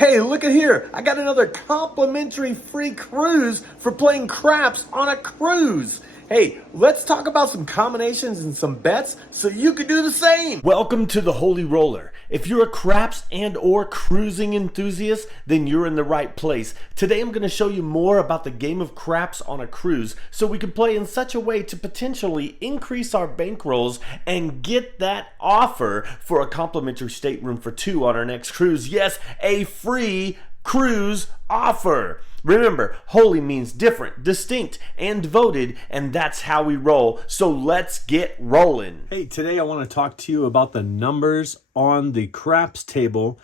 Hey, look at here. I got another complimentary free cruise for playing craps on a cruise. Hey, let's talk about some combinations and some bets so you can do the same. Welcome to the Holy Roller. If you're a craps and or cruising enthusiast, then you're in the right place. Today I'm going to show you more about the game of craps on a cruise so we can play in such a way to potentially increase our bankrolls and get that offer for a complimentary stateroom for two on our next cruise. Yes, a free cruise offer. Remember, holy means different, distinct, and devoted, and that's how we roll. So let's get rolling. Hey, today I want to talk to you about the numbers on the craps table.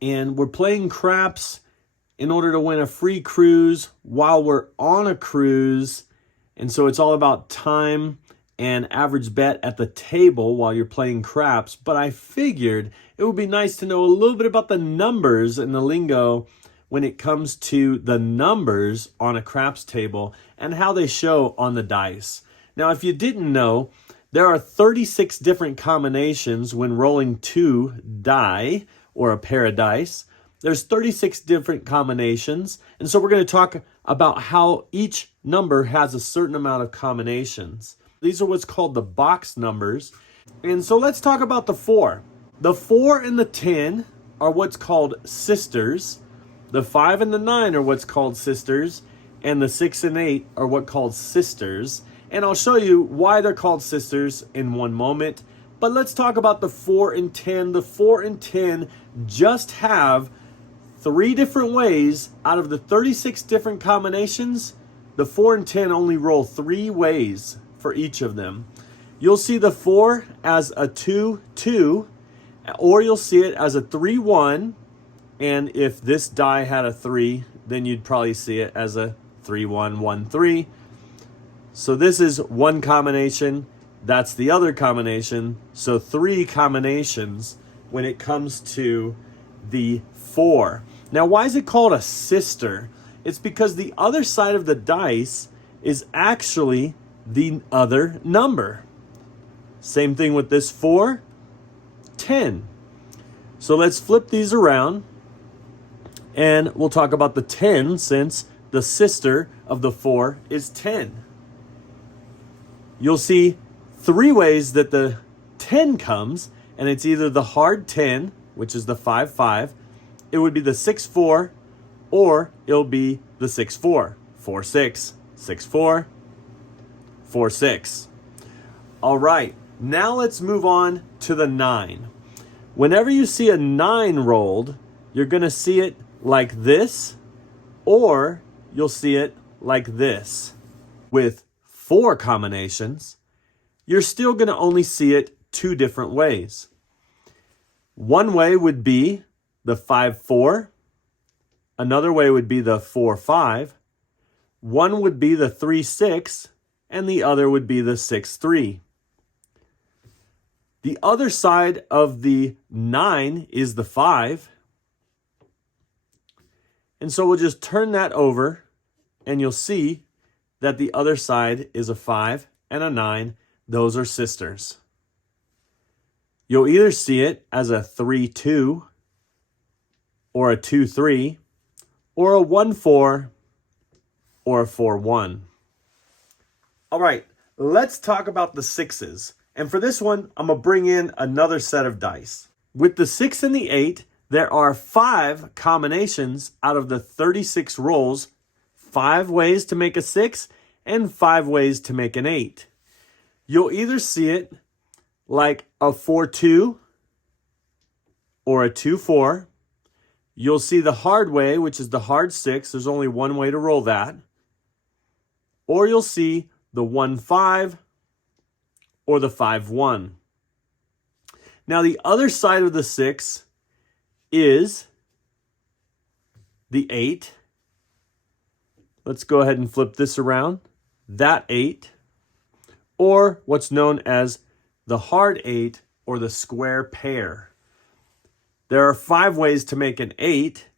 And we're playing craps in order to win a free cruise while we're on a cruise. And so it's all about time and average bet at the table while you're playing craps. But I figured it would be nice to know a little bit about the numbers and the lingo when it comes to the numbers on a craps table and how they show on the dice. Now, if you didn't know, there are 36 different combinations when rolling two die or a pair of dice. There's 36 different combinations, and so we're going to talk about how each number has a certain amount of combinations. These are what's called the box numbers. And so let's talk about the 4. The 4 and the 10 are what's called sisters. The 5 and the 9 are what's called sisters, and the 6 and 8 are what's called sisters. And I'll show you why they're called sisters in one moment. But let's talk about the 4 and 10. The 4 and 10 just have 3 different ways out of the 36 different combinations. The 4 and 10 only roll 3 ways for each of them. You'll see the 4 as a 2-2, or you'll see it as a 3-1. And if this die had a 3, then you'd probably see it as a 3-1-1-3. So this is one combination. That's the other combination. So 3 combinations when it comes to the 4. Now, why is it called a sister? It's because the other side of the dice is actually the other number. Same thing with this 4, 10. So let's flip these around. And we'll talk about the 10 since the sister of the 4 is 10. You'll see 3 ways that the 10 comes, and it's either the hard 10, which is the 5-5, it would be the 6-4, or it'll be the 6-4, 4-6, 6-4, 4-6. All right, now let's move on to the 9. Whenever you see a 9 rolled, you're going to see it like this, or you'll see it like this. With 4 combinations, you're still going to only see it 2 different ways. One way would be the 5-4. Another way would be the 4-5. One would be the 3-6, and the other would be the 6-3. The other side of the 9 is the 5. And so we'll just turn that over, and you'll see that the other side is a 5 and a 9. Those are sisters. You'll either see it as a 3-2, or a 2-3, or a 1-4, or a 4-1. All right, let's talk about the 6s. And for this one, I'm going to bring in another set of dice. With the 6 and the 8, there are 5 combinations out of the 36 rolls, 5 ways to make a 6 and 5 ways to make an 8. You'll either see it like a 4-2 or a 2-4. You'll see the hard way, which is the hard 6. There's only one way to roll that. Or you'll see the 1-5 or the 5-1. Now, the other side of the 6 is the 8. Let's go ahead and flip this around. That 8, or what's known as the hard 8 or the square pair. There are 5 ways to make an 8.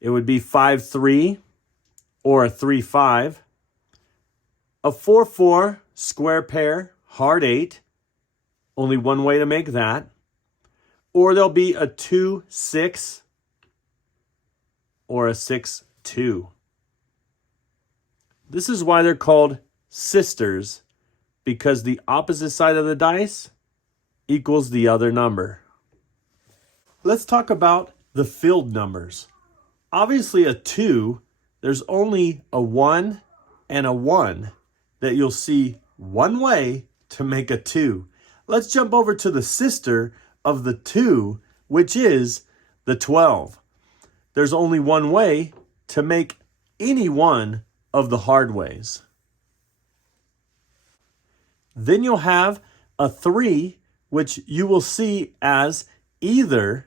It would be 5-3 or a 3-5. A 4-4 square pair, hard 8. Only one way to make that. Or there'll be a 2-6 or a 6-2. This is why they're called sisters, because the opposite side of the dice equals the other number. Let's talk about the filled numbers. Obviously a 2, there's only a 1 and a 1 that you'll see one way to make a 2. Let's jump over to the sister of the 2, which is the 12. There's only one way to make any one of the hard ways. Then you'll have a 3, which you will see as either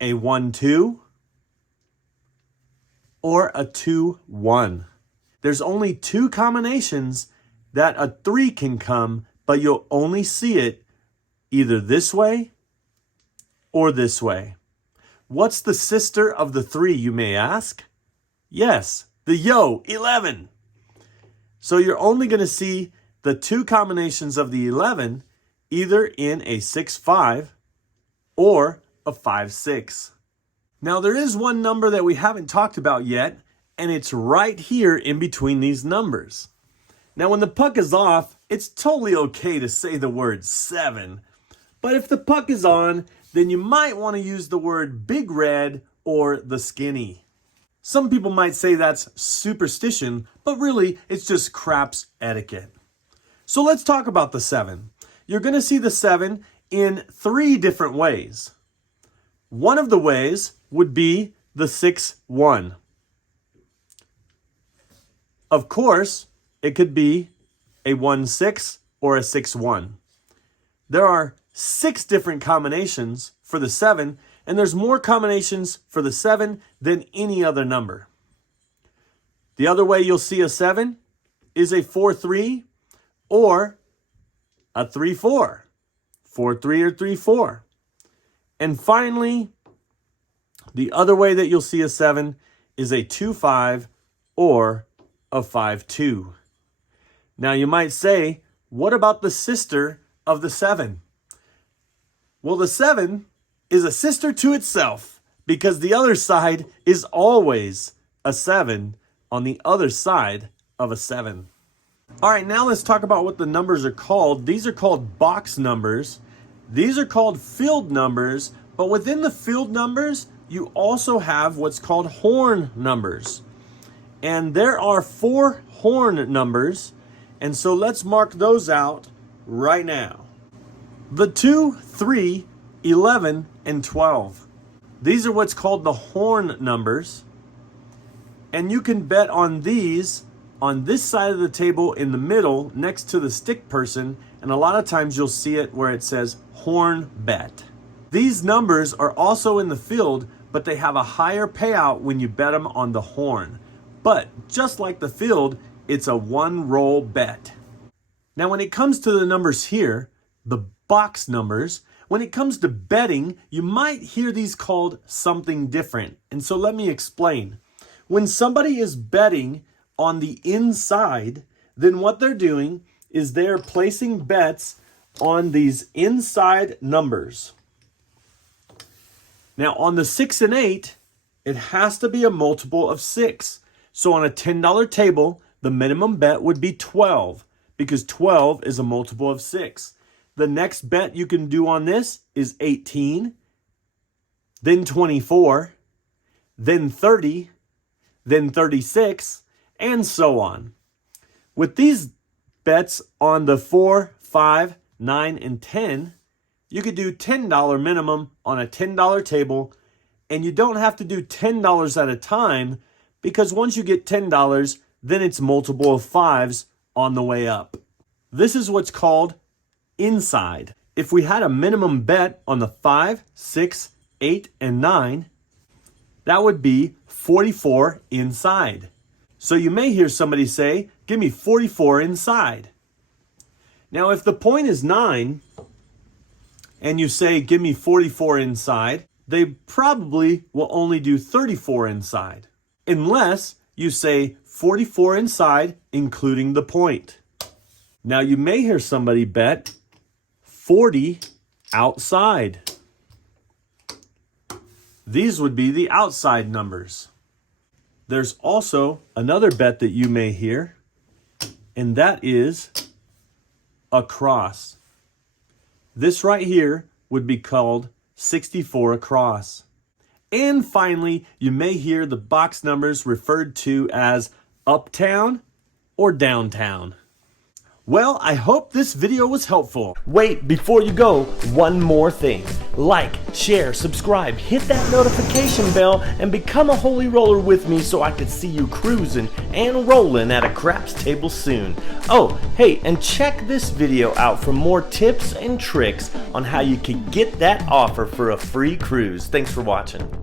a 1-2 or a 2-1. There's only 2 combinations that a 3 can come, but you'll only see it either this way or this way. What's the sister of the 3, you may ask? Yes, the yo, 11. So you're only going to see the 2 combinations of the 11 either in a 6-5 or a 5-6. Now there is one number that we haven't talked about yet, and it's right here in between these numbers. Now when the puck is off, it's totally okay to say the word 7. But if the puck is on, then you might want to use the word big red or the skinny. Some people might say that's superstition, but really it's just craps etiquette. So let's talk about the 7. You're going to see the 7 in 3 different ways. One of the ways would be the 6-1. Of course, it could be a 1-6 or a 6-1. There are 6 different combinations for the 7, and there's more combinations for the 7 than any other number. The other way you'll see a 7 is a 4-3 or a 3-4. 4-3 or 3-4. And finally, the other way that you'll see a 7 is a 2-5 or a 5-2. Now you might say, what about the sister of the 7? Well, the 7 is a sister to itself because the other side is always a 7 on the other side of a 7. All right, now let's talk about what the numbers are called. These are called box numbers. These are called filled numbers, but within the filled numbers, you also have what's called horn numbers. And there are 4 horn numbers, and so let's mark those out right now. The 2, 3, 11, and 12. These are what's called the horn numbers. And you can bet on these on this side of the table in the middle next to the stick person. And a lot of times you'll see it where it says horn bet. These numbers are also in the field, but they have a higher payout when you bet them on the horn. But just like the field, it's a 1-roll bet. Now when it comes to the numbers here, the box numbers, when it comes to betting, you might hear these called something different. And so let me explain. When somebody is betting on the inside, then what they're doing is they're placing bets on these inside numbers. Now on the 6 and 8, it has to be a multiple of 6. So on a $10 table, the minimum bet would be 12 because 12 is a multiple of 6. The next bet you can do on this is 18, then 24, then 30, then 36, and so on. With these bets on the 4, 5, 9, and 10, you could do $10 minimum on a $10 table, and you don't have to do $10 at a time because once you get $10, then it's multiple of 5s on the way up. This is what's called inside. If we had a minimum bet on the 5, 6, 8, and 9, that would be 44 inside. So you may hear somebody say, give me 44 inside. Now if the point is 9, and you say, give me 44 inside, they probably will only do 34 inside. Unless you say 44 inside, including the point. Now you may hear somebody bet 40 outside. These would be the outside numbers. There's also another bet that you may hear, and that is across. This right here would be called 64 across. And finally, you may hear the box numbers referred to as uptown or downtown. Well, I hope this video was helpful. Wait, before you go, one more thing. Like, share, subscribe, hit that notification bell, and become a holy roller with me so I can see you cruising and rolling at a craps table soon. Oh, hey, and check this video out for more tips and tricks on how you can get that offer for a free cruise. Thanks for watching.